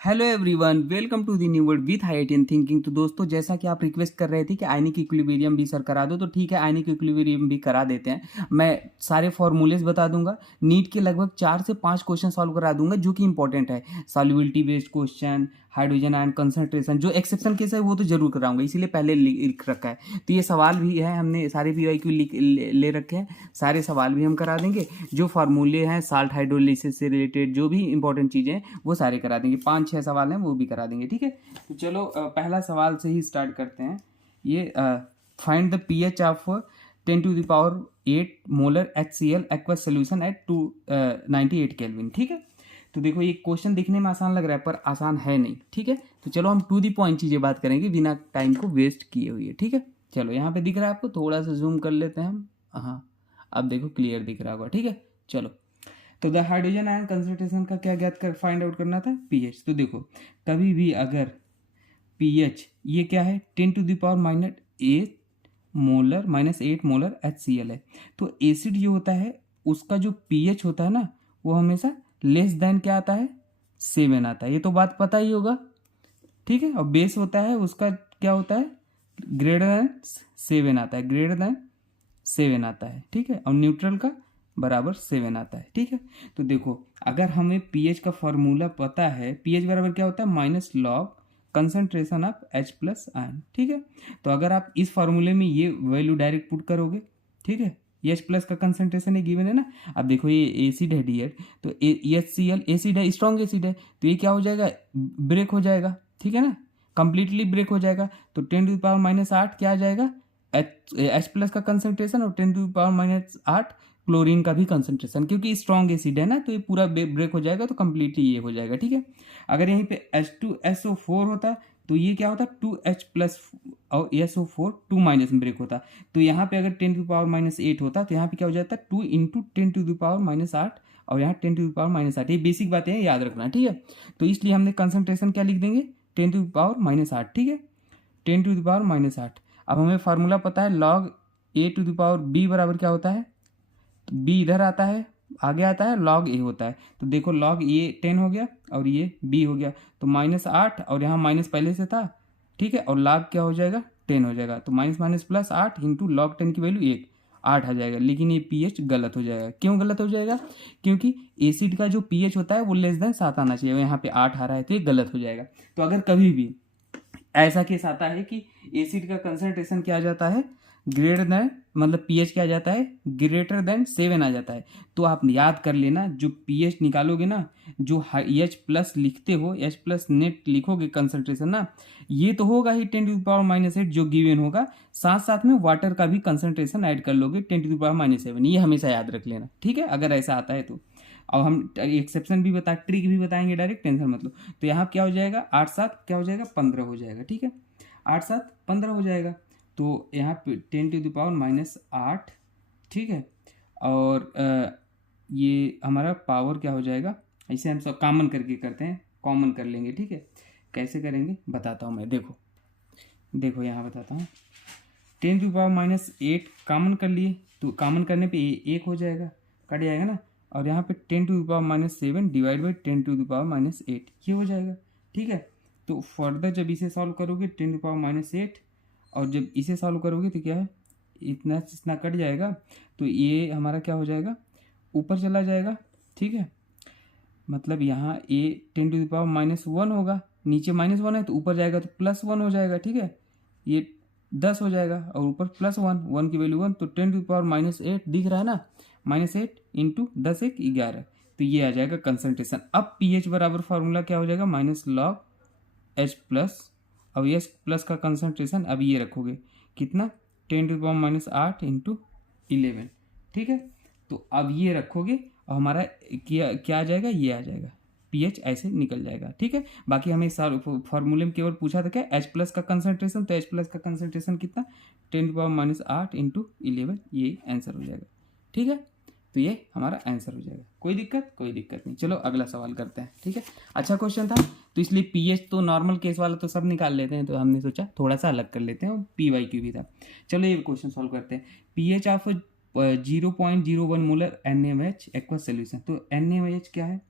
Hello everyone, welcome to the new world with हाईआईटीएन thinking. तो दोस्तों, जैसा कि आप रिक्वेस्ट कर रहे थे कि आयनिक इक्विलिब्रियम भी सर करा दो, तो ठीक है, आयनिक इक्विलिब्रियम भी करा देते हैं। मैं सारे फॉर्मूलेज बता दूंगा। नीट के लगभग 4 से 5 क्वेश्चन सॉल्व करा दूंगा जो कि इंपॉर्टेंट है। Solubility based question, hydrogen ion concentration, जो एक्सेप्शन केस है वो तो जरूर कराऊंगा, इसीलिए पहले लिख रखा है। तो ये सवाल भी है, हमने सारे पीवाईक्यू ले रखे हैं, सारे सवाल भी हम करा देंगे। जो फार्मूले हैं साल्ट हाइड्रोलिसिस से रिलेटेड, जो भी इंपॉर्टेंट चीज़ें हैं वो सारे करा देंगे। 5-6 सवाल हैं वो भी करा देंगे, ठीक है। तो चलो पहला सवाल से ही स्टार्ट करते हैं। ये find the pH of 10⁸ molar HCl aqueous solution at 298 kelvin, ठीक है। तो देखो, ये क्वेश्चन दिखने में आसान लग रहा है पर आसान है नहीं, ठीक है। तो चलो हम टू द पॉइंट चीज़ें बात करेंगे बिना टाइम को वेस्ट किए हुए, ठीक है। चलो, यहाँ पे दिख रहा है आपको, थोड़ा सा जूम कर लेते हैं हम। हाँ, अब देखो क्लियर दिख रहा होगा, ठीक है। चलो, तो द हाइड्रोजन आयन कंसंट्रेशन का क्या ज्ञात कर फाइंड आउट करना था, पीएच। तो देखो, कभी भी अगर पीएच ये क्या है, 10⁻8 मोलर -8 मोलर HCl है, तो एसिड जो होता है उसका जो पीएच होता है ना, वो हमेशा लेस देन क्या आता है, 7 आता है। ये तो बात पता ही होगा, ठीक है। और बेस होता है उसका क्या होता है, ग्रेटर देन 7 आता है, ग्रेटर देन 7 आता है, ठीक है। और न्यूट्रल का बराबर 7 आता है, ठीक है। तो देखो, अगर हमें पीएच का फॉर्मूला पता है, पीएच बराबर क्या होता है, minus log concentration of H+ ion, ठीक है। तो अगर आप इस फॉर्मूले में ये वैल्यू डायरेक्ट पुट करोगे, ठीक है, H+ का कंसंट्रेशन है गिवन है ना। अब देखो, ये एसिड है डियर, तो HCl एसिड है, स्ट्रॉन्ग एसिड है, तो ये क्या हो जाएगा, ब्रेक हो जाएगा, ठीक है ना, कंप्लीटली ब्रेक हो जाएगा। तो 10⁻8 क्या आ जाएगा, H+ का कंसंट्रेशन, और 10⁻8 क्लोरीन का भी कंसंट्रेशन, क्योंकि स्ट्रॉन्ग एसिड है ना, तो ये पूरा ब्रेक हो जाएगा, तो कंप्लीटली ये हो जाएगा, ठीक है। अगर यहीं पे H2SO4 होता तो ये क्या होता, 2H+ और SO4 2 माइनस में ब्रेक होता। तो यहाँ पे अगर 10⁻8 होता तो यहाँ पे क्या हो जाता, 2 इंटू 10⁻8, और यहाँ 10⁻8। ये बेसिक बातें हैं, याद रखना, ठीक है। तो इसलिए हमने कंसंट्रेशन क्या लिख देंगे, 10⁻8, ठीक है, 10⁻8। अब हमें फार्मूला पता है, log A⁴ बराबर क्या होता है, तो बी इधर आता है, आगे आता है log A होता है। तो देखो, log A 10 हो गया और ये B हो गया, तो -8, और यहाँ माइनस पहले से था, ठीक है। और log क्या हो जाएगा, 10 हो जाएगा, तो -+8 इंटू log 10 की वैल्यू 8 आ जाएगा। लेकिन ये पीएच गलत हो जाएगा। क्यों गलत हो जाएगा, क्योंकि एसिड का जो पीएच होता है वो लेस देन 7 आना चाहिए, यहाँ पे 8 आ रहा है, तो ये गलत हो जाएगा। तो अगर कभी भी ऐसा केस आता है कि एसिड का कंसंट्रेशन क्या आ जाता है, ग्रेटर देन, मतलब पीएच क्या आ जाता है, ग्रेटर देन 7 आ जाता है, तो आप याद कर लेना, जो पीएच निकालोगे ना, जो H+ लिखते हो, H+ नेट लिखोगे कंसंट्रेशन ना, ये तो होगा ही 10⁻8 जो गिवन होगा, साथ साथ में वाटर का भी कंसंट्रेशन ऐड कर लोगे 10⁻7। ये हमेशा याद रख लेना, ठीक है, अगर ऐसा आता है तो। और हम एक्सेप्शन भी ट्रिक भी बताएंगे डायरेक्ट, टेंशन मत लो। तो यहाँ क्या हो जाएगा, 8×7 क्या हो जाएगा, 15 हो जाएगा, ठीक है, 8×7 15 हो जाएगा। तो यहाँ पे 10⁻8, ठीक है। और ये हमारा पावर क्या हो जाएगा, इसे हम सब कॉमन करके करते हैं, कॉमन कर लेंगे, ठीक है। कैसे करेंगे बताता हूँ मैं, देखो देखो यहाँ बताता हूँ। 10⁻8 कॉमन कर लिए, तो कॉमन करने पे 1 हो जाएगा, कट जाएगा ना। और यहाँ पे 10⁻7 डिवाइड बाई 10⁻8 ये हो जाएगा, ठीक है। तो फर्दर जब इसे सॉल्व करोगे 10⁻8, और जब इसे सॉल्व करोगे तो क्या है, इतना इतना कट जाएगा, तो ये हमारा क्या हो जाएगा, ऊपर चला जाएगा, ठीक है। मतलब यहाँ ए 10⁻1 होगा, नीचे -1 है तो ऊपर जाएगा तो +1 हो जाएगा, ठीक है। ये 10 हो जाएगा और ऊपर +1, 1 की वैल्यू 1, तो 10⁻8 दिख रहा है ना, -8 इंटू 10 1 11, तो ये आ जाएगा कंसंट्रेशन। अब पीएच बराबर फार्मूला क्या हो जाएगा, -log H+, अब H+ का कंसंट्रेशन अब ये रखोगे कितना, 10⁻8 इंटू 11, ठीक है। तो अब ये रखोगे और हमारा क्या क्या आ जाएगा, ये आ जाएगा, पीएच ऐसे निकल जाएगा, ठीक है। बाकी हमें फॉर्मूले में केवल पूछा था क्या, H+ का कंसंट्रेशन, तो H+ का कंसंट्रेशन कितना, 10⁻8 इंटू 11, ये आंसर हो जाएगा, ठीक है। तो ये हमारा आंसर हो जाएगा। कोई दिक्कत, कोई दिक्कत नहीं। चलो अगला सवाल करते हैं, ठीक है। अच्छा क्वेश्चन था, तो इसलिए पीएच तो नॉर्मल केस वाला तो सब निकाल लेते हैं, तो हमने सोचा थोड़ा सा अलग कर लेते हैं, और पीवाईक्यू भी था। चलो ये क्वेश्चन सॉल्व करते हैं। PH of 0.01 molar NaOH aqueous solution. तो NaOH क्या है,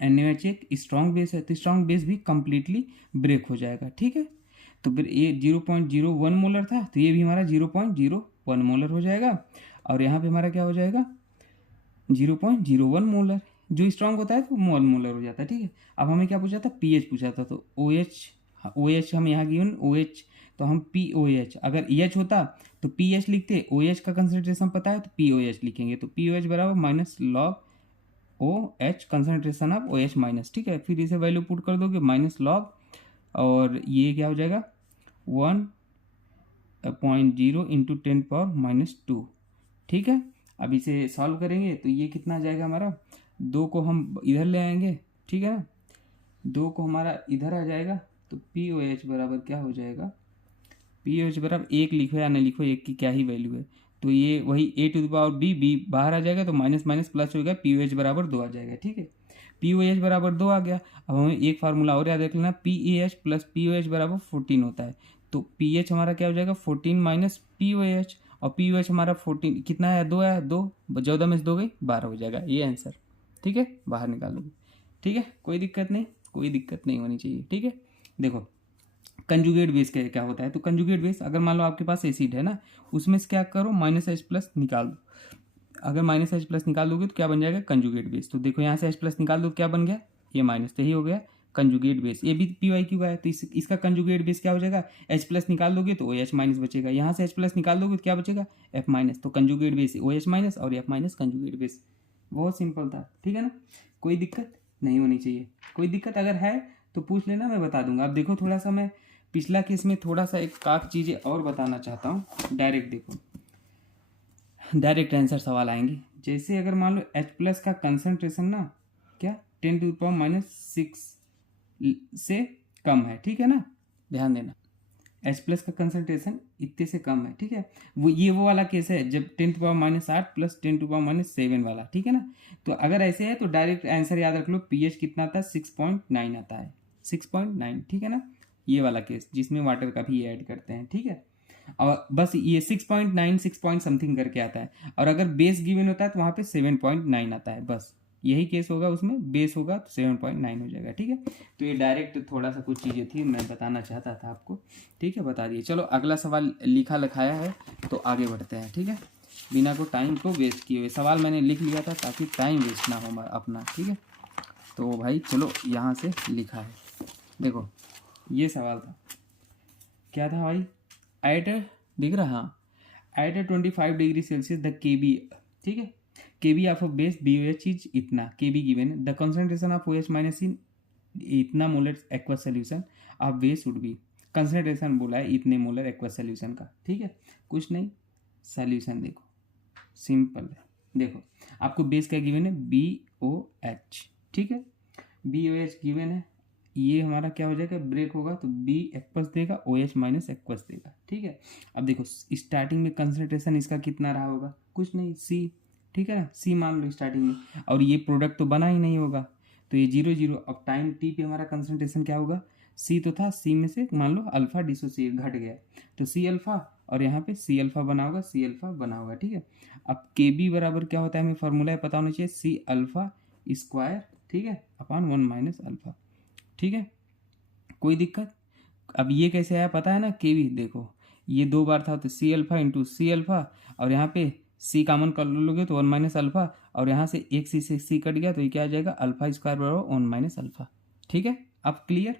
NaOH एक स्ट्रॉन्ग बेस है, तो स्ट्रॉन्ग बेस भी कंप्लीटली ब्रेक हो जाएगा, ठीक है। तो फिर ये 0.01 मोलर था, तो ये भी हमारा 0.01 मोलर हो जाएगा, और यहाँ पे हमारा क्या हो जाएगा 0.01 मोलर। जो स्ट्रॉन्ग होता है तो 1 मोलर हो जाता है, ठीक है। अब हमें क्या पूछा था, पीएच पूछा था, तो OH हम यहाँ गिवन OH, तो हम POH, अगर EH होता तो PH लिखते, OH का कंसनट्रेशन पता है तो POH लिखेंगे, तो POH बराबर minus log OH concentration of OH minus, ठीक है। फिर इसे वैल्यू पुट कर दोगे माइनस लॉग, और ये क्या हो जाएगा 1.0 इंटू 10⁻², ठीक है। अब इसे सॉल्व करेंगे तो ये कितना आ जाएगा हमारा, 2 को हम इधर ले आएंगे, ठीक है ना, 2 को हमारा इधर आ जाएगा, तो POH बराबर क्या हो जाएगा, POH बराबर 1 लिखो या नहीं लिखो, 1 की क्या ही वैल्यू है, तो ये वही A⁻B बाहर आ जाएगा, तो माइनस माइनस प्लस होगा, POH बराबर 2 आ जाएगा, ठीक है। POH बराबर 2 आ गया। अब हमें एक फार्मूला और याद रख लेना, PAH प्लस POH बराबर 14 होता है, तो PH हमारा क्या हो जाएगा 14 माइनस POH, और POH हमारा 14 कितना है, 2 है, 2 14 में से 2 गई 12 हो जाएगा, ये आंसर, ठीक है, बाहर निकालोगे, ठीक है। कोई दिक्कत नहीं, कोई दिक्कत नहीं होनी चाहिए, ठीक है। देखो कंजुगेट बेस क्या होता है, तो कंजुगेट बेस अगर मान लो आपके पास एसिड है ना, उसमें से क्या करो -H+ निकाल दो, अगर -H+ निकाल दोगे तो क्या बन जाएगा कंजुगेट बेस। तो देखो यहाँ से H+ निकाल दो, क्या बन गया, ये माइनस, तो यही हो गया कंजुगेट बेस। ये भी PYQ का है, तो इसका कंजुगेट बेस क्या हो जाएगा, H+ निकाल दोगे तो OH- बचेगा, यहाँ से H+ निकाल दोगे तो क्या बचेगा F-, तो कंजुगेट बेस OH- और F- कंजुगेट बेस। बहुत सिंपल था, ठीक है ना, कोई दिक्कत नहीं होनी चाहिए। कोई दिक्कत अगर है तो पूछ लेना, मैं बता दूंगा। अब देखो थोड़ा सा मैं पिछला केस में थोड़ा सा एक आध चीज़ें और बताना चाहता हूँ। डायरेक्ट देखो, डायरेक्ट आंसर सवाल आएंगे। जैसे अगर मान लो H+ का कंसनट्रेशन ना क्या 10⁻⁻6 से कम है, ठीक है ना, ध्यान देना H+ का कंसनट्रेशन इतने से कम है, ठीक है। वो वाला केस है जब 10⁻⁸ प्लस 10⁻7 वाला, ठीक है ना। तो अगर ऐसे है तो डायरेक्ट आंसर याद रख लो, पीएच कितना आता है 6.9 आता है, 6.9, ठीक है ना। ये वाला केस जिसमें वाटर का भी ऐड करते हैं, ठीक है। और बस ये 6.9 6 पॉइंट समथिंग करके आता है, और अगर बेस गिवन होता है तो वहाँ पे 7.9 आता है, बस यही केस होगा, उसमें बेस होगा तो 7.9 हो जाएगा, ठीक है। तो ये डायरेक्ट थोड़ा सा कुछ चीज़ें थी मैं बताना चाहता था आपको, ठीक है, बता दिए। चलो अगला सवाल लिखा लिखाया है तो आगे बढ़ते हैं, ठीक है, बिना को टाइम को वेस्ट किए हुए। सवाल मैंने लिख लिया था ताकि टाइम वेस्ट ना हो अपना, ठीक है। तो भाई चलो यहाँ से लिखा है, देखो ये सवाल था, क्या था भाई, एट दिख रहा, at 25 degree Celsius the KB, ठीक है, KB of a base BOH is इतना, KB given, the concentration of OH- in इतना molar aqueous solution of base would be, concentration बोला है इतने मोलर एक्वस सोल्यूशन का, ठीक है, कुछ नहीं, सोल्यूशन देखो सिंपल है। देखो आपको बेस क्या गिवन है BOH, ठीक है, BOH गिवन है, ये हमारा क्या हो जाएगा ब्रेक होगा तो B एक्वस देगा, OH- एक्वस देगा, ठीक है। अब देखो स्टार्टिंग में कंसंट्रेशन इसका कितना रहा होगा, कुछ नहीं C, ठीक है ना, C मान लो स्टार्टिंग में, और ये प्रोडक्ट तो बना ही नहीं होगा, तो ये 0 0। अब टाइम T पे हमारा कंसंट्रेशन क्या होगा, C तो था, C में से मान लो अल्फा डिसोसिएट घट गया, तो C अल्फा, और यहाँ पे C अल्फा बना होगा, C अल्फा बना होगा, ठीक है। अब KB बराबर क्या होता है, हमें फार्मूला पता होना चाहिए, C अल्फा स्क्वायर, ठीक है, अपॉन 1 - अल्फा, ठीक है, कोई दिक्कत। अब ये कैसे आया पता है ना, केवी देखो ये 2 बार था तो C alpha into C alpha, और यहाँ पे C कॉमन कर लोगे तो 1 - अल्फा, और यहाँ से एक C से C कट गया तो ये क्या आ जाएगा अल्फा स्क्वायर बराबर 1 - अल्फा, ठीक है। अब क्लियर।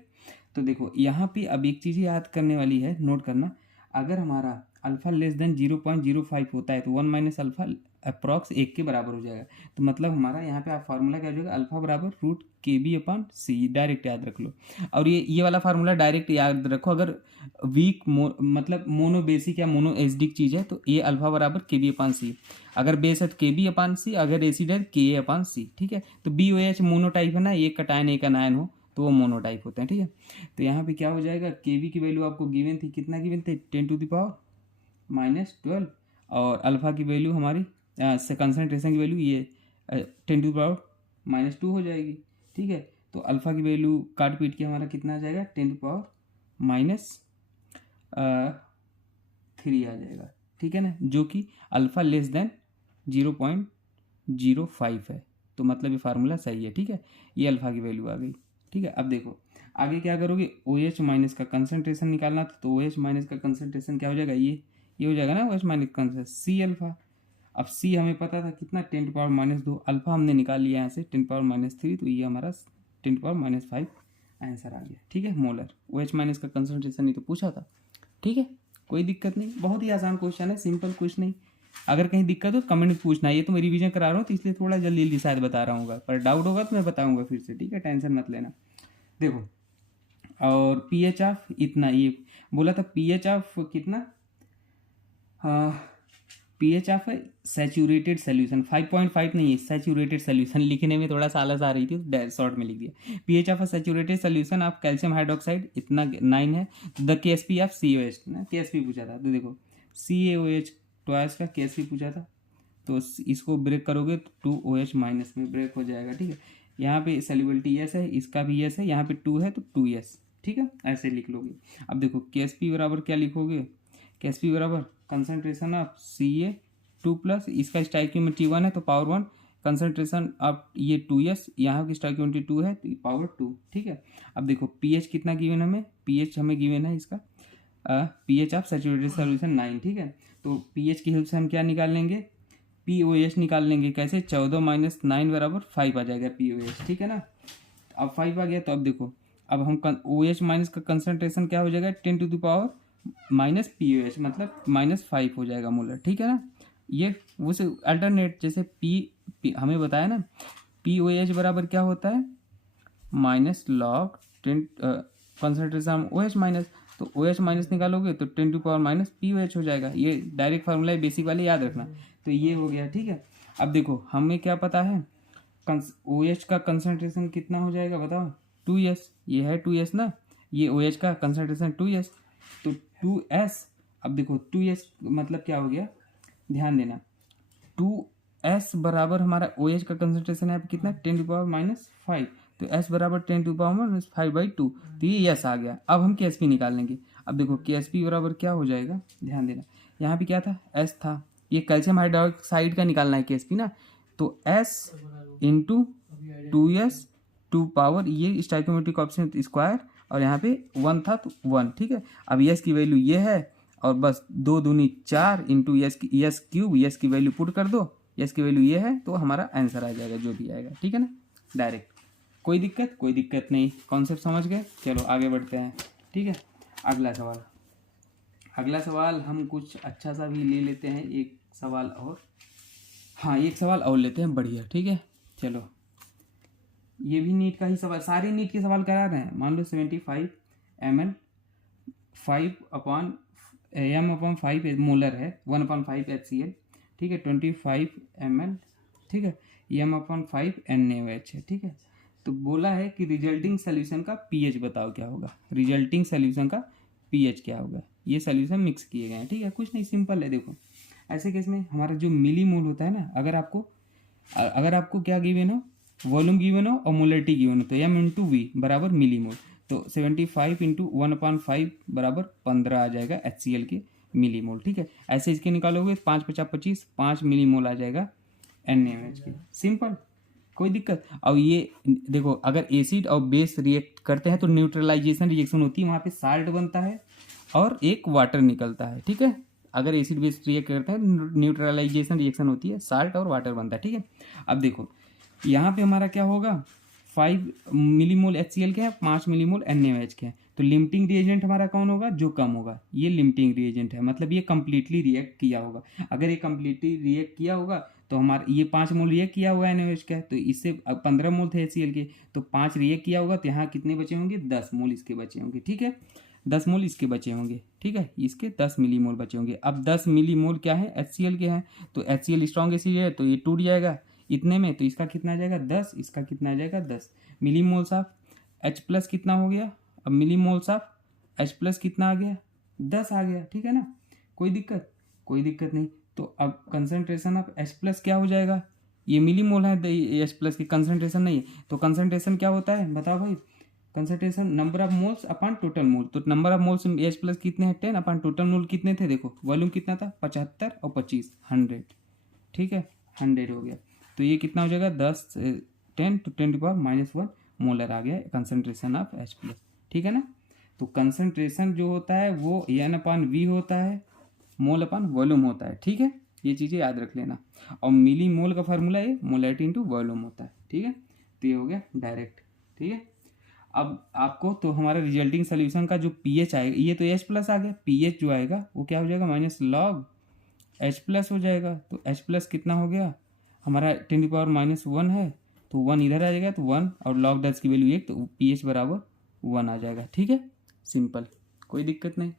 तो देखो यहाँ पे अब एक चीज़ याद करने वाली है, नोट करना, अगर हमारा अल्फा लेस देन 0.05 होता है तो 1 - अल्फा अप्रॉक्स 1 के बराबर हो जाएगा, तो मतलब हमारा यहाँ पे आप फार्मूला क्या हो जाएगा अल्फा बराबर √KB/C, डायरेक्ट याद रख लो। और ये वाला फार्मूला डायरेक्ट याद रखो, अगर वीक मतलब मोनो बेसिक या मोनो एसिडिक चीज़ है तो ये अल्फा बराबर KB/C, अगर बेस है तो KB/C, अगर एसिड है तो KA/C, ठीक है। तो BOH मोनो टाइप है ना, एक कटायन एक अनायन हो तो वो मोनो टाइप होते हैं, ठीक है। तो यहाँ पे क्या हो जाएगा, KB की वैल्यू आपको गिवन थी, कितना गिवन थे 10⁻⁻12, और अल्फा की वैल्यू हमारी से कंसनट्रेशन की वैल्यू ये 10⁻⁻2 हो जाएगी, ठीक है। तो अल्फा की वैल्यू काट पीट के हमारा कितना आ जाएगा 10⁻³ आ जाएगा, ठीक है ना, जो कि अल्फा लेस देन 0.05 है। तो मतलब ये फार्मूला सही है। ठीक है, ये अल्फा की वैल्यू आ गई। ठीक है, अब देखो आगे क्या करोगे, OH माइनस का कंसनट्रेशन निकालना था, तो OH माइनस का कंसनट्रेशन क्या हो जाएगा, ये हो जाएगा ना OH minus concentration C alpha. अब C हमें पता था कितना 10⁻², अल्फा हमने निकाल लिया यहाँ से 10⁻3, तो ये हमारा 10⁻5 आंसर आ गया। ठीक है, मोलर OH माइनस का कंसनट्रेशन नहीं तो पूछा था। ठीक है, कोई दिक्कत नहीं, बहुत ही आसान क्वेश्चन है, सिंपल कुछ नहीं। अगर कहीं दिक्कत हो कमेंट में पूछना, ये तो मैं रिवीजन करा रहा हूँ तो इसलिए थोड़ा जल्दी जल्दी शायद बता रहा हूँ, पर डाउट होगा तो मैं बताऊँगा फिर से। ठीक है, टेंशन मत लेना। देखो और pH ऑफ इतना, ये बोला था pH ऑफ कितना, pH ऑफ सैचुरेटेड सोल्यूशन 5.5 नहीं है, सैचुरेटेड सोल्यूशन लिखने में थोड़ा सा आलस आ रही थी तो शॉर्ट में लिख दिया। pH of saturated solution of calcium hydroxide इतना 9 है। द KSP ऑफ COH ना, KSP पूछा था, तो देखो CaOH ट्वाइस का KSP पूछा था, तो इसको ब्रेक करोगे तो 2OH माइनस में ब्रेक हो जाएगा। ठीक है, यहाँ पे सॉल्युबिलिटी यस है, इसका भी यस है, यहाँ पे 2 है तो 2S। ठीक है, ऐसे लिख लोगे। अब देखो KSP बराबर क्या लिखोगे, KSP बराबर कंसनट्रेशन ऑफ Ca2+, इसका स्टोइकियोमेट्री 1 है तो पावर 1, कंसनट्रेशन ऑफ ये 2S, यहाँ की स्टोइकियोमेट्री 2 है तो पावर 2। ठीक है, अब देखो pH कितना गिवन हमें, pH हमें गिवन है इसका pH ऑफ सैचुरेटेड सॉल्यूशन 9। ठीक है, तो pH की हेल्प से हम क्या निकाल लेंगे, POH निकाल लेंगे। कैसे, 14 - 9 बराबर 5 आ जाएगा POH। ठीक है ना, अब 5 आ गया तो अब देखो, अब हम OH माइनस का कंसनट्रेशन क्या हो जाएगा, 10⁻⁻⁻ POH मतलब -5 हो जाएगा मोलर। ठीक है ना, ये वो से अल्टरनेट जैसे P हमें बताया ना, POH बराबर क्या होता है, -log 10 कंसनट्रेशन OH माइनस, तो OH माइनस निकालोगे तो 10⁻⁻ POH हो जाएगा। ये डायरेक्ट फार्मूला है, बेसिक वाले याद रखना। तो ये हो गया। ठीक है, अब देखो हमें क्या पता है, OH का कंसनट्रेशन कितना हो जाएगा बताओ, 2S, ये है 2S ना, ये OH का कंसनट्रेशन 2S, तो 2S। अब देखो 2S मतलब क्या हो गया, ध्यान देना, 2S बराबर हमारा OH का कंसनट्रेशन है कितना, 10⁻⁻5, तो S बराबर 10⁻⁻5/2, तो ये S आ गया। अब हम KSP निकाल लेंगे। अब देखो KSP बराबर क्या हो जाएगा, ध्यान देना, यहाँ पे क्या था, S था, ये कैल्शियम हाइड्रोक्साइड का निकालना है KSP ना, तो S into 2S to power ये स्टोइकियोमेट्रिक कोएफिशिएंट स्क्वायर, और यहाँ पे 1 था तो 1। ठीक है, अब S की वैल्यू ये है, और बस 2 दूनी 4 इंटू S क्यूब, S की वैल्यू पुट कर दो, S की वैल्यू ये है, तो हमारा आंसर आ जाएगा जो भी आएगा। ठीक है ना, डायरेक्ट, कोई दिक्कत नहीं, कॉन्सेप्ट समझ गए। चलो आगे बढ़ते हैं। ठीक है, अगला सवाल हम कुछ अच्छा सा भी ले लेते हैं, एक सवाल और, हाँ एक सवाल और लेते हैं बढ़िया। ठीक है, चलो ये भी नीट का ही सवाल, सारे नीट के सवाल करा रहे हैं। मान लो 75 ml 5/m/5 मोलर है, 1/5 HCl। ठीक है, 25 ml, ठीक है, m/5 NaOH है। ठीक है, तो बोला है कि रिजल्टिंग सोल्यूशन का pH बताओ क्या होगा, रिजल्टिंग सोल्यूशन का pH क्या होगा। ये सोल्यूशन मिक्स किए गए हैं। ठीक है, कुछ नहीं, सिंपल है। देखो ऐसे केस में हमारा जो मिली मोल होता है ना, अगर आपको क्या गिवन हो, वॉल्यूम गिवन हो और मोलरिटी गिवन हो, तो m/v बराबर मिली मोल, तो 75 × 1/5 बराबर 15 आ जाएगा HCl के मिली मोल। ठीक है, ऐसे इसके निकालोगे 5 × 50 = 25, 5 मिली मोल आ जाएगा NaOH के। सिंपल, कोई दिक्कत। और ये देखो, अगर एसिड और बेस रिएक्ट करते हैं तो न्यूट्रलाइजेशन रिएक्शन होती है, वहाँ पे साल्ट बनता है और एक वाटर निकलता है। ठीक है, अगर एसिड बेस रिएक्ट करते हैं न्यूट्रलाइजेशन रिएक्शन होती है, साल्ट और वाटर बनता है। ठीक है, अब देखो यहाँ पे हमारा क्या होगा, 5 मिलीमोल HCl के हैं, 5 मिलीमोल NaOH के हैं, तो लिमिटिंग रिएजेंट हमारा कौन होगा, जो कम होगा, ये लिमिटिंग रिएजेंट है, मतलब ये कम्प्लीटली रिएक्ट किया होगा। अगर ये कम्प्लीटली रिएक्ट किया होगा तो हमारा ये 5 मोल रिएक्ट किया हुआ है NaOH का, तो इससे 15 मोल थे HCl के, तो 5 रिएक्ट किया होगा, तो यहाँ कितने बचे होंगे, 10 मोल इसके बचे होंगे। ठीक है, 10 मोल इसके बचे होंगे। ठीक है, इसके 10 मिलीमोल बचे होंगे। अब 10 मिलीमोल क्या है, HCl के हैं, तो HCl स्ट्रॉन्ग एसिड है, तो ये टूट जाएगा इतने में, तो इसका कितना आ जाएगा 10, इसका कितना आ जाएगा 10 मिलीमोल्स ऑफ H+ कितना हो गया, अब मिलीमोल्स ऑफ H+ कितना आ गया, 10 आ गया। ठीक है ना, कोई दिक्कत नहीं। तो अब कंसनट्रेशन ऑफ H+ क्या हो जाएगा, ये मिलीमोल है, H+ की कंसनट्रेशन नहीं है, तो कंसनट्रेशन क्या होता है बताओ भाई, concentration number of moles upon total mole, तो नंबर ऑफ मोल्स H+ कितने हैं 10 अपॉन टोटल मोल कितने थे, देखो वॉल्यूम कितना था 75 और 25 100। ठीक है, 100 हो गया, तो ये कितना हो जाएगा 10 × 10⁻⁻1 मोलर आ गया कंसंट्रेशन ऑफ H+, ठीक है ना। तो कंसंट्रेशन जो होता है वो N/V होता है, मोल अपन वॉल्यूम होता है, ठीक है। ये चीज़ें याद रख लेना। और मिली मोल का फार्मूला ये मोलैरिटी इंटू वॉल्यूम होता है, ठीक है। तो ये हो गया डायरेक्ट, ठीक है। अब आपको तो हमारा रिजल्टिंग सोल्यूशन का जो pH आएगा, ये तो H+ आ गया, pH जो आएगा वो क्या हो जाएगा -log H+ हो जाएगा। तो H+ कितना हो गया हमारा 10⁻⁻1 है, तो 1 इधर आ जाएगा, तो 1 और log 10 की वैल्यू 1, तो pH बराबर 1 आ जाएगा, ठीक है। सिंपल, कोई दिक्कत नहीं।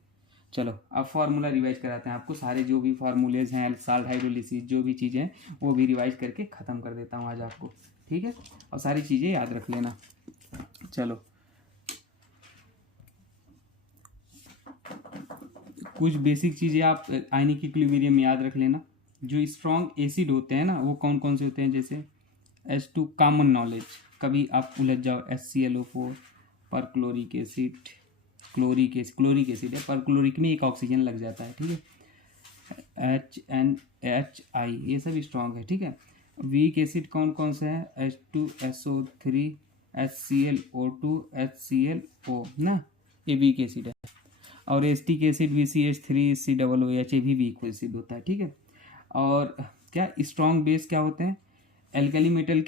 चलो अब फार्मूला रिवाइज कराते हैं आपको, सारे जो भी फार्मूलेज हैं, साल्ट हाइड्रोलिसिस जो भी चीज़ें हैं वो भी रिवाइज करके ख़त्म कर देता हूँ आज आपको, ठीक है। और सारी चीज़ें याद रख लेना। चलो कुछ बेसिक चीज़ें आप आयनिक इक्विलिब्रियम में याद रख लेना। जो स्ट्रॉन्ग एसिड होते हैं ना वो कौन कौन से होते हैं, जैसे H2 कॉमन नॉलेज, कभी आप उलझ जाओ HClO4 पर क्लोरिक एसिड, क्लोरिक एसिड है, पर क्लोरिक में एक ऑक्सीजन लग जाता है, ठीक है। HNHI ये सब स्ट्रॉन्ग है, ठीक है। वीक एसिड कौन कौन से हैं, H2SO3 HClO2 HClO ना, ये वीक एसिड है। और एस्टिक एसिड VCH3COOH ये भी वीक एसिड होता है, ठीक है। और क्या स्ट्रॉन्ग बेस क्या होते हैं, अल्कली मेटल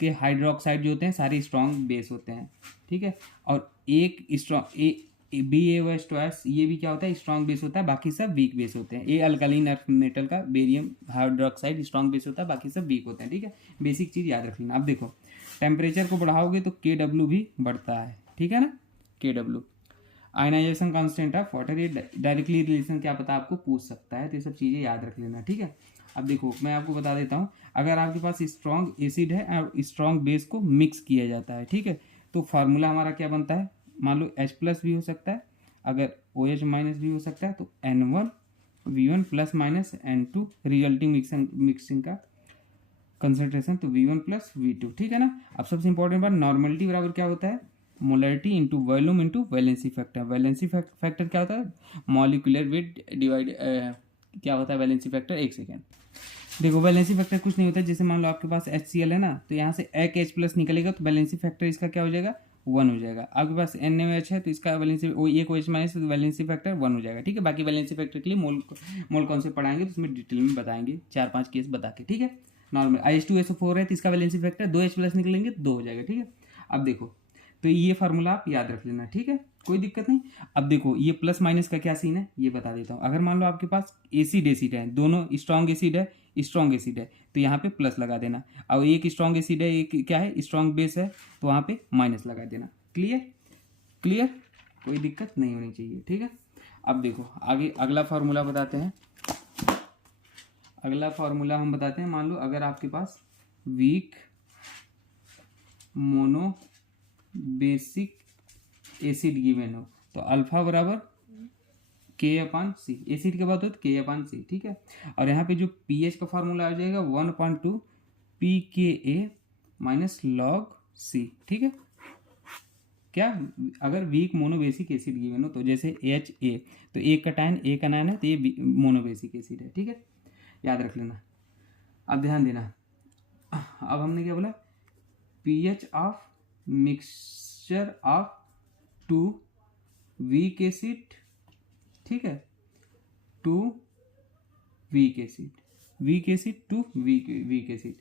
के हाइड्रोक्साइड जो होते हैं सारे स्ट्रॉन्ग बेस होते हैं, ठीक है। और एक स्ट्रॉन्ग BaO2 ये भी क्या होता है स्ट्रॉन्ग बेस होता है, बाकी सब वीक बेस होते हैं। ये अल्कलीन मेटल का बेरियम हाइड्रोक्साइड स्ट्रॉन्ग बेस होता है, बाकी सब वीक होते हैं, ठीक है। बेसिक चीज़ याद रख लेना। अब देखो टेम्परेचर को बढ़ाओगे तो Kw भी बढ़ता है, ठीक है ना। Kw ionisation constant of water, ये डायरेक्टली रिलेशन क्या पता आपको पूछ सकता है, तो ये सब चीज़ें याद रख लेना, ठीक है। अब देखो मैं आपको बता देता हूँ, अगर आपके पास स्ट्रॉन्ग एसिड है और स्ट्रॉन्ग बेस को मिक्स किया जाता है, ठीक है, तो फार्मूला हमारा क्या बनता है, मान लो H+ भी हो सकता है, अगर OH- भी हो सकता है, तो N1V1 ± N2 रिजल्टिंग मिक्सिंग का कंसंट्रेशन तो V1 + V2, ठीक है ना। अब सबसे इंपॉर्टेंट बात, नॉर्मलिटी बराबर क्या होता है, molarity into volume into valency factor. Valency factor क्या होता है, मॉलिक्यूलर वेट डिवाइड क्या होता है वैलेंसी फैक्टर, एक सेकेंड। देखो वैलेंसी फैक्टर कुछ नहीं होता है, जैसे मान लो आपके पास HCl है ना, तो यहाँ से एक H+ निकलेगा तो वैलेंसी फैक्टर इसका क्या हो जाएगा 1 हो जाएगा। आपके पास NaOH है तो इसका वैलेंसी एक OH- तो वैलेंसी फैक्टर 1 हो जाएगा, ठीक है। बाकी वैलेंसी फैक्टर के लिए मोल कौन से पढ़ाएंगे तो उसमें डिटेल में बताएंगे, 4-5 केस बता के, ठीक है। नॉर्मल H2SO4 है तो इसका वैलेंसी फैक्टर 2 H+ निकलेंगे तो 2 हो जाएगा, ठीक है। अब देखो तो ये फार्मूला आप याद रख लेना, ठीक है, कोई दिक्कत नहीं। अब देखो ये प्लस माइनस का क्या सीन है ये बता देता हूँ। अगर मान लो आपके पास एसिड है, दोनों स्ट्रॉन्ग एसिड है तो यहाँ पे प्लस लगा देना, और एक स्ट्रॉन्ग एसिड है एक क्या है स्ट्रॉन्ग बेस है तो वहाँ पे माइनस लगा देना। क्लियर, कोई दिक्कत नहीं होनी चाहिए, ठीक है। अब देखो आगे अगला फार्मूला बताते हैं। अगला फार्मूला हम बताते हैं, मान लो अगर आपके पास weak mono basic acid given हो तो अल्फा बराबर K/C, एसिड के बाद हो तो K/C, ठीक है। और यहाँ पे जो pH का फार्मूला आ जाएगा 1/2 pKa - log C, ठीक है। क्या अगर वीक मोनोबेसिक एसिड गिवन हो तो जैसे HA तो एक का नाइन है तो ये मोनोबेसिक एसिड है, ठीक है, याद रख लेना। अब ध्यान देना, अब हमने क्या बोला, pH of mixture of 2 weak acid, ठीक है, 2 वीक एसिड 2 वीक एसिड।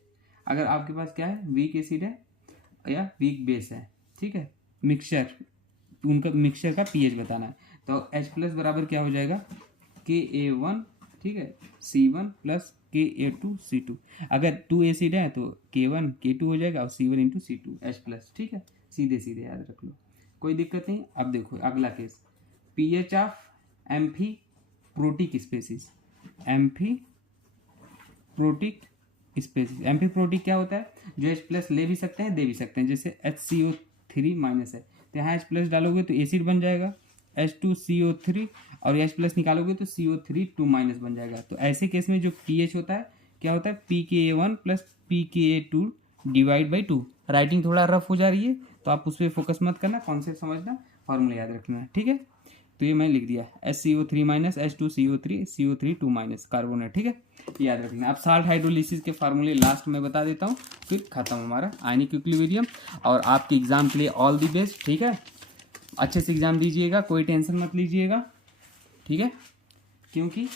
अगर आपके पास क्या है वीक एसिड है या वीक बेस है, ठीक है, मिक्सचर उनका मिक्सचर का pH बताना है, तो H+ बराबर क्या हो जाएगा Ka1, ठीक है, C1 + Ka2 C2। अगर 2 एसिड है तो K1 K2 हो जाएगा और C1 × C2 H+, ठीक है, सीधे याद रख लो, कोई दिक्कत नहीं। अब देखो अगला case, pH of amphiprotic species, amphiprotic क्या होता है, जो H+ ले भी सकते हैं दे भी सकते हैं, जैसे HCO3- है तो यहाँ H+ डालोगे तो एसिड बन जाएगा H2CO3 और H+ निकालोगे तो CO3 2- बन जाएगा। तो ऐसे केस में जो pH होता है क्या होता है pKa1 + pKa2 / 2। राइटिंग थोड़ा रफ हो जा रही है तो आप उस पर फोकस मत करना, कॉन्सेप्ट समझना, फॉर्मूला याद रखना, ठीक है। तो ये मैं लिख दिया SCO3 minus H2CO3 CO3 2 minus carbon है, ठीक है, याद रखना। अब साल्ट हाइड्रोलिसिस के फार्मूले लास्ट में बता देता हूँ, फिर खत्म हमारा आयनिक इक्विलिब्रियम। और आपके एग्जाम के लिए ऑल द बेस्ट, ठीक है, अच्छे से एग्जाम दीजिएगा, कोई टेंशन मत लीजिएगा, ठीक है, क्योंकि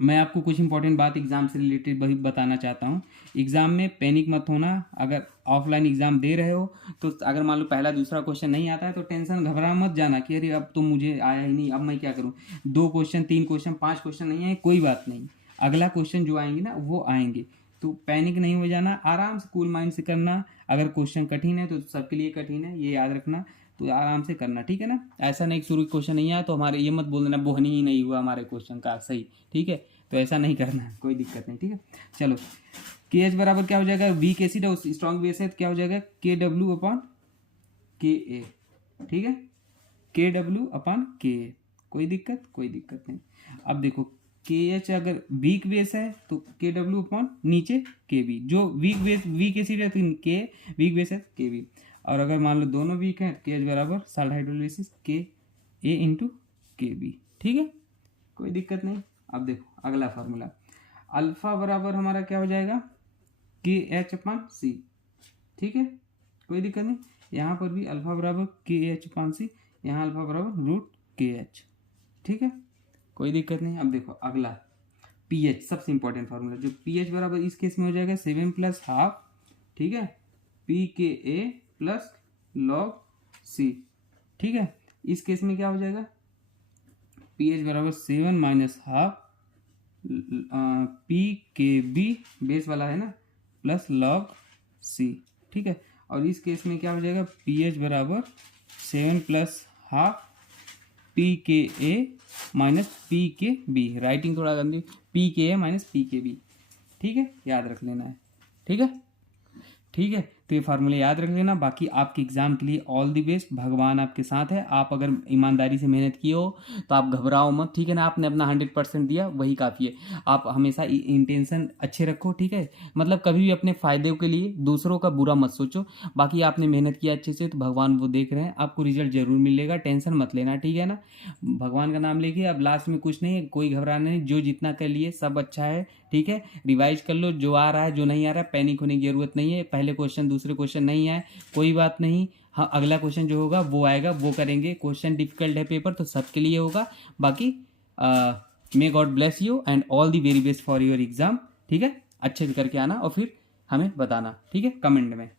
मैं आपको कुछ इंपॉर्टेंट बात एग्जाम से रिलेटेड वही बताना चाहता हूँ। एग्जाम में पैनिक मत होना। अगर ऑफलाइन एग्जाम दे रहे हो तो अगर मान लो पहला दूसरा क्वेश्चन नहीं आता है तो टेंशन घबरा मत जाना कि अरे अब तो मुझे आया ही नहीं, अब मैं क्या करूँ। 2 क्वेश्चन 3 क्वेश्चन 5 क्वेश्चन नहीं आए, कोई बात नहीं, अगला क्वेश्चन जो आएंगे ना वो आएंगे। तो पैनिक नहीं हो जाना, आराम से कूल माइंड से करना। अगर क्वेश्चन कठिन है तो सबके लिए कठिन है, ये याद रखना, तो आराम से करना, ठीक है ना। ऐसा नहीं शुरू क्वेश्चन नहीं आया तो हमारे ये मत बोल देना बोहनी ही नहीं हुआ हमारे क्वेश्चन का सही, ठीक है, तो ऐसा नहीं करना, कोई दिक्कत नहीं, ठीक है। चलो KH बराबर क्या हो जाएगा, वीक एसिड और स्ट्रॉन्ग बेस है, क्या हो जाएगा KW/KA, ठीक है, KW/KA, कोई दिक्कत नहीं। अब देखो KH अगर वीक बेस है तो KW/ नीचे KB, जो वीक एसिड है तो K वीक बेस है KB, और अगर मान लो दोनों वीक है KH बराबर साल्ट हाइड्रोलिसिस KA × KB, ठीक है, कोई दिक्कत नहीं। अब देखो अगला फार्मूला, अल्फा बराबर हमारा क्या हो जाएगा KH/C, ठीक है, कोई दिक्कत नहीं। यहाँ पर भी अल्फा बराबर KH/C, यहाँ अल्फा बराबर √KH, ठीक है, कोई दिक्कत नहीं। अब देखो अगला pH, सबसे इंपॉर्टेंट फार्मूला, जो pH बराबर इस केस में हो जाएगा 7 + ½ ठीक है, pKa + log C, ठीक है। इस केस में क्या हो जाएगा pH बराबर 7 - ½ pKb बेस वाला है ना प्लस log C, ठीक है। और इस केस में क्या हो जाएगा pH बराबर 7 + ½ pKa - pKb, राइटिंग थोड़ा गंदी, pKa - pKb, ठीक है, याद रख लेना है, ठीक है, ठीक है। तो ये फार्मूले याद रख लेना। बाकी आपके एग्जाम के लिए ऑल द बेस्ट, भगवान आपके साथ है। आप अगर ईमानदारी से मेहनत किए हो तो आप घबराओ मत, ठीक है ना, आपने अपना 100% दिया वही काफ़ी है। आप हमेशा इंटेंशन अच्छे रखो, ठीक है, मतलब कभी भी अपने फ़ायदे के लिए दूसरों का बुरा मत सोचो। बाकी आपने मेहनत किया अच्छे से तो भगवान वो देख रहे हैं, आपको रिजल्ट जरूर मिलेगा, टेंशन मत लेना, ठीक है ना। भगवान का नाम लेके अब लास्ट में कुछ नहीं है, कोई घबराना नहीं, जो जितना कर लिए सब अच्छा है, ठीक है। रिवाइज कर लो, जो आ रहा है जो नहीं आ रहा है, पैनिक होने की जरूरत नहीं है। पहले क्वेश्चन दूसरे क्वेश्चन नहीं आए कोई बात नहीं, हाँ अगला क्वेश्चन जो होगा वो आएगा, वो करेंगे। क्वेश्चन डिफिकल्ट है पेपर तो सबके लिए होगा। बाकी may God bless you and all the very best for your exam, ठीक है, अच्छे से करके आना और फिर हमें बताना, ठीक है, कमेंट में,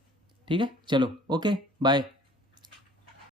ठीक है। चलो ओके बाय।